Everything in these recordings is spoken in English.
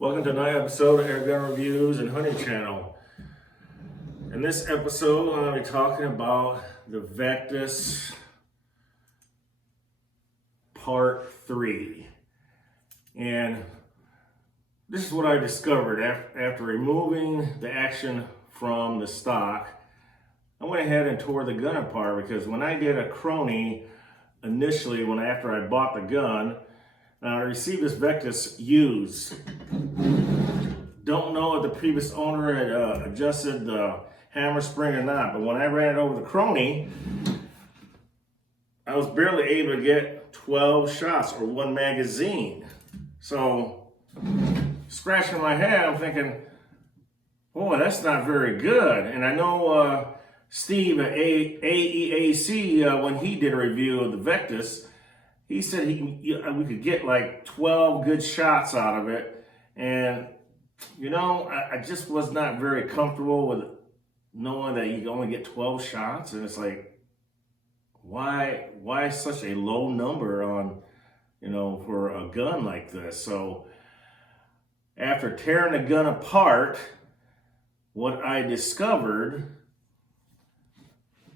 Welcome to another episode of Air Gun Reviews and Hunting Channel. In this episode, I'm going to be talking about the Vectis Part 3. And this is what I discovered after removing the action from the stock. I went ahead and tore the gun apart because when I did a chrony initially, after I bought the gun, I received this Vectis used. Don't know if the previous owner had adjusted the hammer spring or not, but when I ran it over the chrony, I was barely able to get 12 shots or one magazine. So, scratching my head, I'm thinking, boy, that's not very good. And I know Steve at AEAC, when he did a review of the Vectis, he said we could get like 12 good shots out of it. And, you know, I just was not very comfortable with knowing that you can only get 12 shots. And it's like, why such a low number on, you know, for a gun like this? So after tearing the gun apart, what I discovered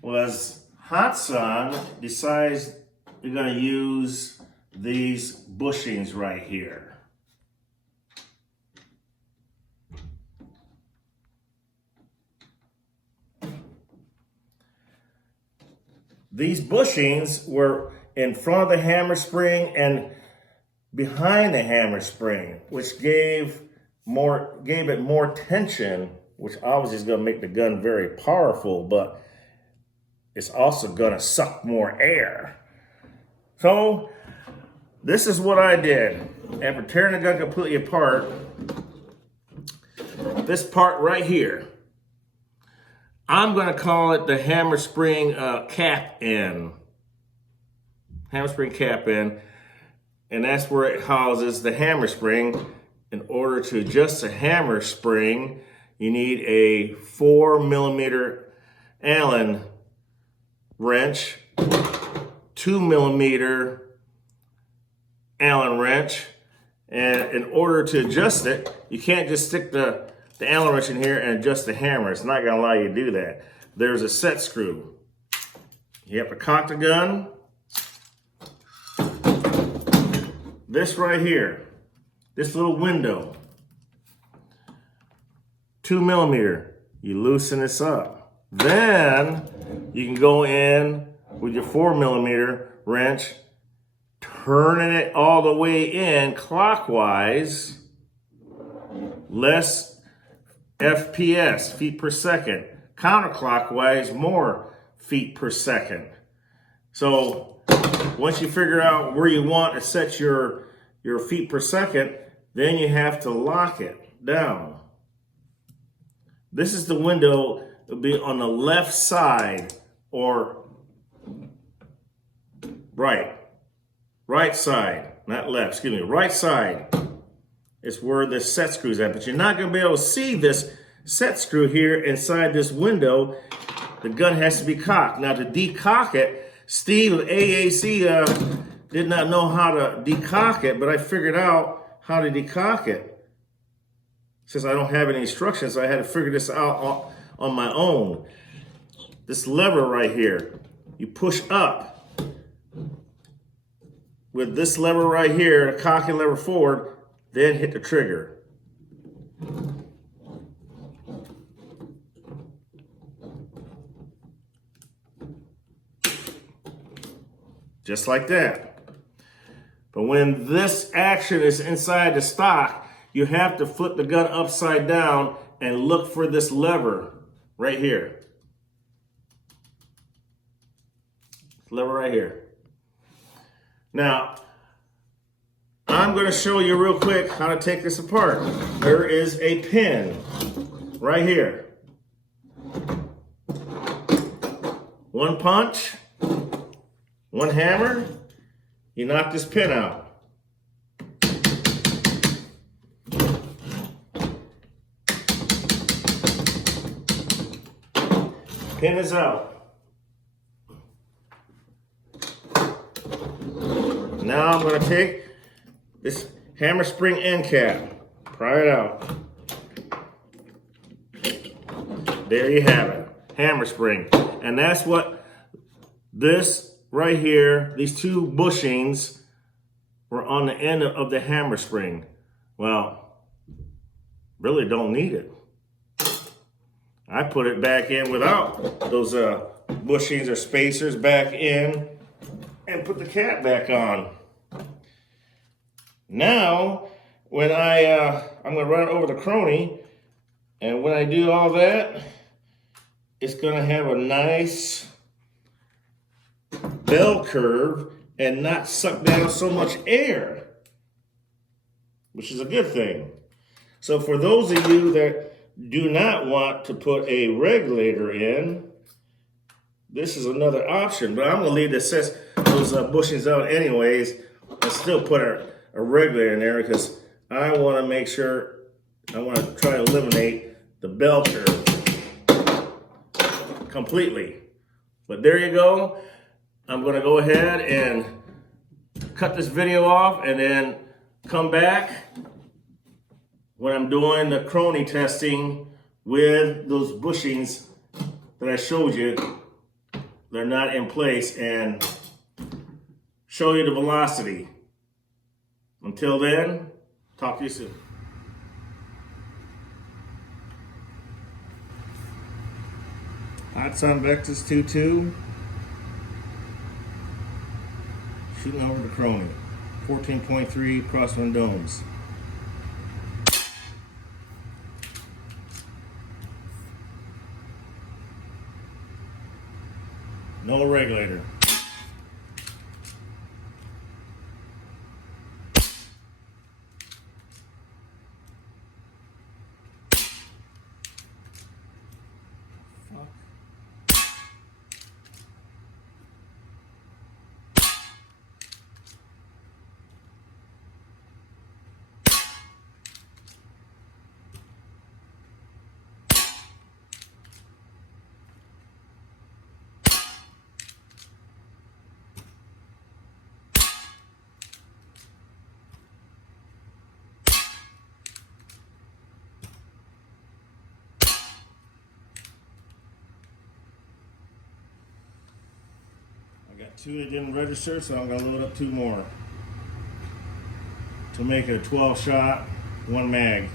was Hatsan decides you're going to use these bushings right here. These bushings were in front of the hammer spring and behind the hammer spring, which gave it more tension, which obviously is going to make the gun very powerful, but it's also going to suck more air. So this is what I did. After tearing the gun completely apart, this part right here, I'm going to call it the hammer spring cap end. Hammer spring cap end. And that's where it houses the hammer spring. In order to adjust the hammer spring, you need a 4mm Allen wrench, 2mm Allen wrench. And in order to adjust it, you can't just stick the Allen wrench in here and adjust the hammer. It's not going to allow you to do that. There's a set screw. You have to cock the gun. This right here, this little window, 2mm, you loosen this up. Then you can go in with your 4mm wrench, turning it all the way in clockwise, less FPS, feet per second. Counterclockwise, more feet per second. So once you figure out where you want to set your feet per second, then you have to lock it down. This is the window. It'll be on the left side or right side, not left, excuse me, right side is where the set screw's at. But you're not going to be able to see this set screw here inside this window. The gun has to be cocked. Now to decock it, Steve of AAC did not know how to decock it, but I figured out how to decock it. Since I don't have any instructions, I had to figure this out on my own. This lever right here, you push up with this lever right here, the cocking lever forward, then hit the trigger. Just like that. But when this action is inside the stock, you have to flip the gun upside down and look for this lever right here. Lever right here. Now, I'm going to show you real quick how to take this apart. There is a pin right here. One punch, one hammer, you knock this pin out. Pin is out. Now I'm going to take this hammer spring end cap, Pry it out. There you have it. Hammer spring. And that's what this right here, these two bushings were on the end of the hammer spring. Well, really don't need it. I put it back in without those bushings or spacers back in and put the cap back on. Now, when I'm gonna run it over the chrony, and when I do all that, it's gonna have a nice bell curve and not suck down so much air, which is a good thing. So for those of you that do not want to put a regulator in, this is another option, but I'm gonna leave those bushings out anyways and still put a regulator in there because I wanna make sure, I wanna try to eliminate the bell curve completely. But there you go. I'm gonna go ahead and cut this video off and then come back when I'm doing the chrony testing with those bushings that I showed you. They're not in place, and show you the velocity. Until then, talk to you soon. Hatsan Vectis 2.2. Shooting over the chrony. 14.3 crosswind domes. No regulator. Fuck. Got two that didn't register, so I'm going to load up two more to make it a 12 shot, one mag.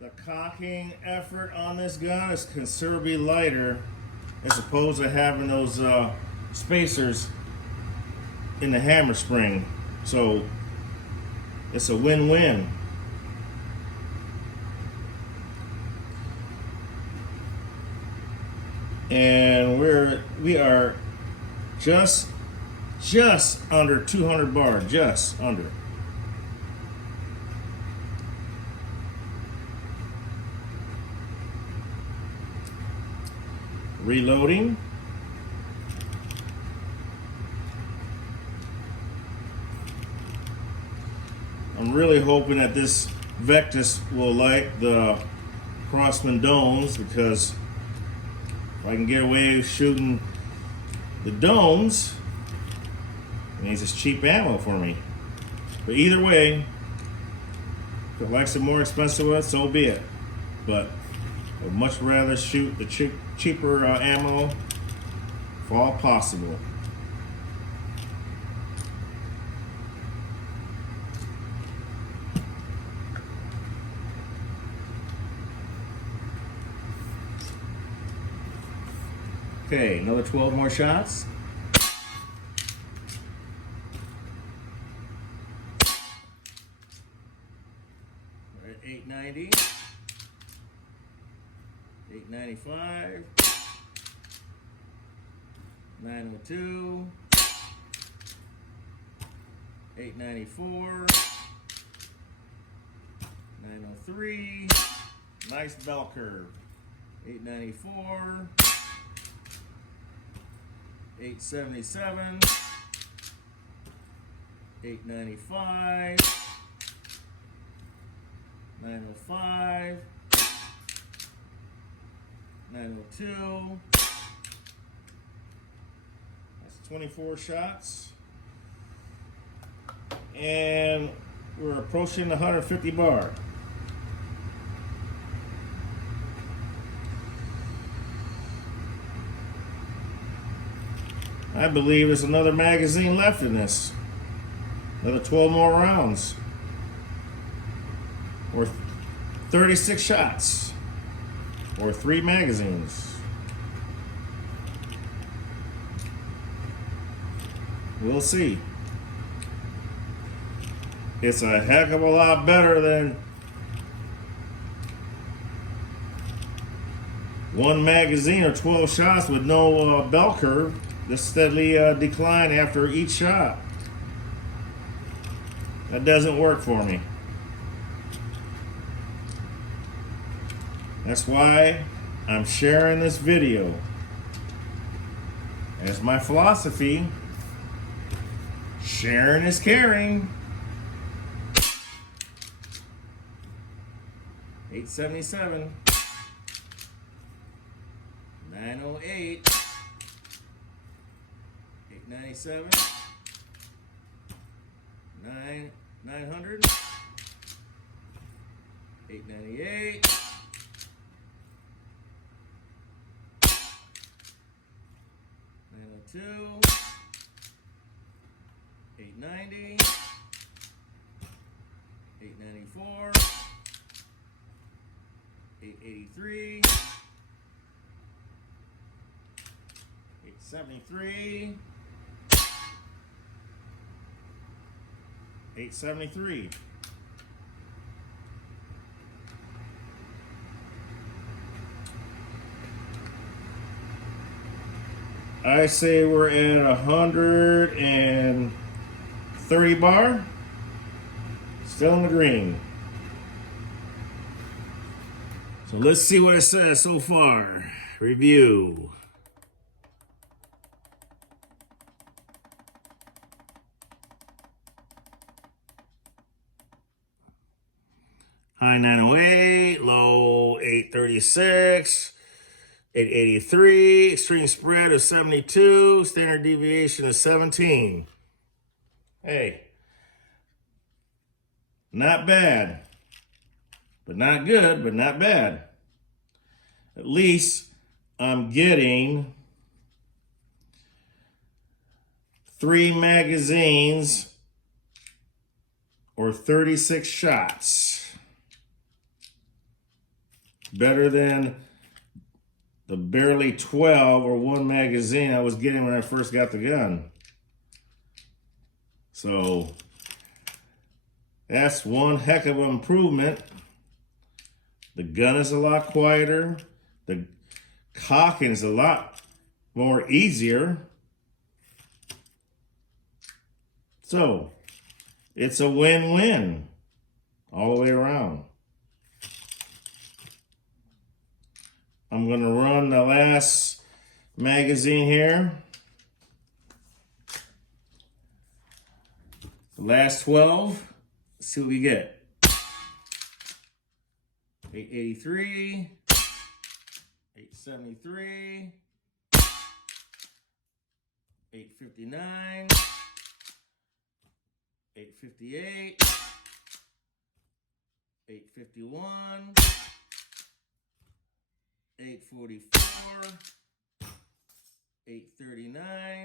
The cocking effort on this gun is considerably lighter as opposed to having those spacers in the hammer spring. So it's a win-win. And we are just under 200 bar, just under. Reloading. I'm really hoping that this Vectis will like the crosswind domes, because if I can get away with shooting the domes, it means it's cheap ammo for me. But either way, if it likes a more expensive one, so be it. But I would much rather shoot the cheaper ammo if all possible. Okay, another 12 more shots. We're at 890. 895, 902, 894, 903, nice bell curve, 894, 877, 895, 905, 902. That's 24 shots. And we're approaching the 150 bar. I believe there's another magazine left in this. Another 12 more rounds. Or 36 shots. Or 3 magazines. We'll see. It's a heck of a lot better than one magazine or 12 shots with no bell curve. Just steadily decline after each shot. That doesn't work for me. That's why I'm sharing this video. As my philosophy, sharing is caring. 877, 908, 897, 900, 898, 902, 890, 894, 883, 873, 873. I say we're at 130 bar. Still in the green. So let's see what it says so far. Review. High 908, low 836, 883, extreme spread of 72, standard deviation of 17. Hey, not bad, but not good, but not bad. At least I'm getting 3 magazines or 36 shots. Better than the barely 12 or 1 magazine I was getting when I first got the gun. So that's one heck of an improvement. The gun is a lot quieter. The cocking is a lot more easier. So it's a win-win all the way around. I'm going to run the last magazine here. The last 12. Let's see what we get. 883, 873, 859, 858, 851, 844, 839,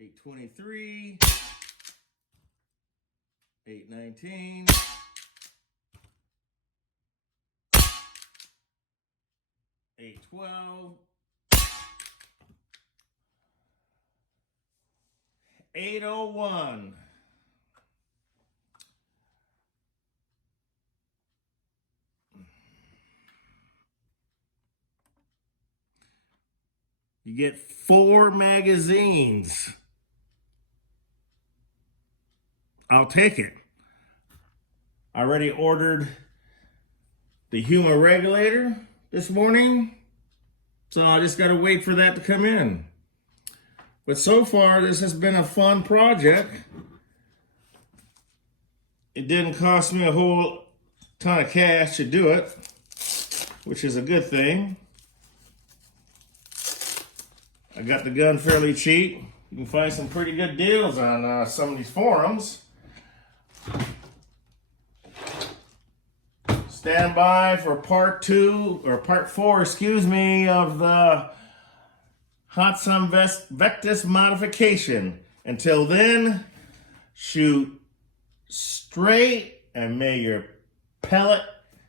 823, 819, 812, 801. You get 4 magazines. I'll take it. I already ordered the humor regulator this morning. So I just got to wait for that to come in. But so far, this has been a fun project. It didn't cost me a whole ton of cash to do it, which is a good thing. I got the gun fairly cheap. You can find some pretty good deals on some of these forums. Stand by for part 2, or part 4, excuse me, of the Hatsan Vectis modification. Until then, shoot straight and may your pellet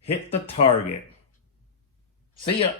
hit the target. See ya.